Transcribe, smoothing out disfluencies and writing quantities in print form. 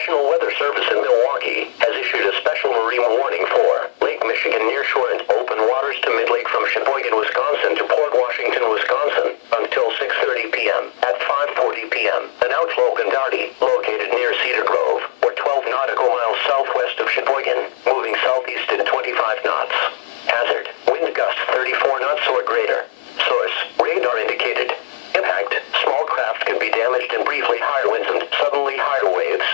National Weather Service in Milwaukee has issued a special marine warning for Lake Michigan nearshore and open waters to mid-lake from Sheboygan, Wisconsin to Port Washington, Wisconsin until 6:30 p.m. At 5:40 p.m., an outflow Gandhardi, located near Cedar Grove, or 12 nautical miles southwest of Sheboygan, moving southeast at 25 knots. Hazard, wind gusts 34 knots or greater. Source, radar indicated. Impact, small craft can be damaged and briefly higher winds and suddenly higher waves.